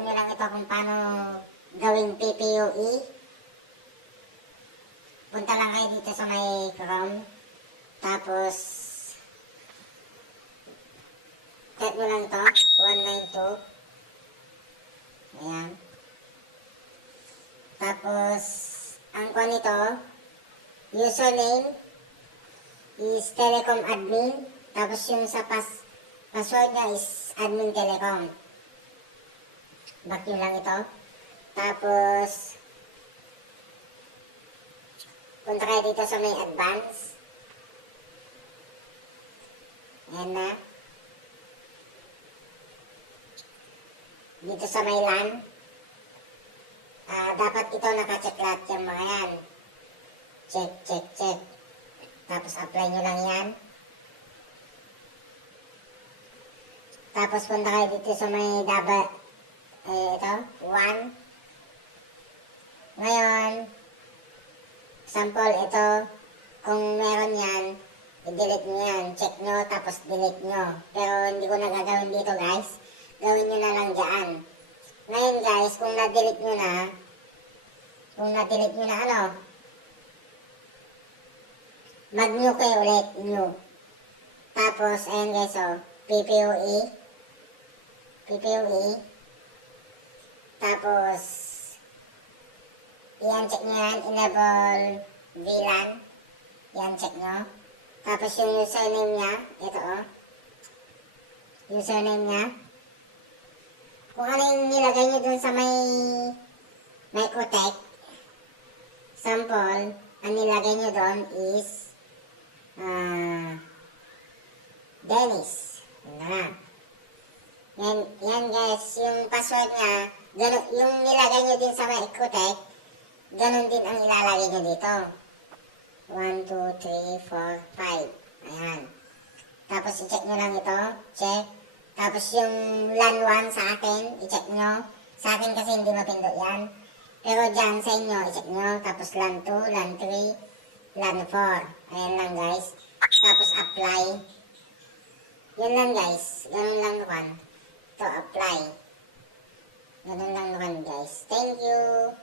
Alam nyo lang ito kung paano gawing PPUE. Punta lang kayo dito sa may Chrome. Tapos, type nyo lang ito, 192. Ayan. Tapos, ang kuha nito, username is telecom admin. Tapos yung sa password niya is admin telecom. Back nyo lang ito. Tapos, punta kayo dito sa may advance. Ayan na. Dito sa may LAN. Dapat ito nakacheck lahat yung mga yan. Check, check, check. Tapos apply nyo lang yan. Tapos punta kayo dito sa may double, ito, 1. Ngayon, sample ito, kung meron yan, i-delete nyo yan. Check nyo, tapos delete nyo. Pero hindi ko na gagawin dito guys. Gawin nyo na lang dyan. Ngayon guys, kung na-delete nyo na, mag-new kayo ulit, new. Tapos, ayan guys, PPUE. Tapos, i-uncheck nyo yan, enable VLAN. I-uncheck nyo. Tapos yung username niya, ito username niya. Kung ano yung nilagay nyo dun sa may Microtech, sample, ang nilagay nyo dun is Dennis. Yan guys, yung password niya, ganun, yung nilagay nyo din sa Microtech, ganun din ang ilalagay nyo dito. 1, 2, 3, 4, 5. Ayan. Tapos i-check nyo lang ito. Check. Tapos yung LAN 1 sa akin, i-check nyo. Sa akin kasi hindi mapindot yan. Pero dyan sa inyo, i-check nyo. Tapos LAN 2, LAN 3, LAN 4. Ayan lang guys. Tapos apply. Yan lang guys. Ganun lang naman. Ito, apply. Ganun lang naman guys. Thank you.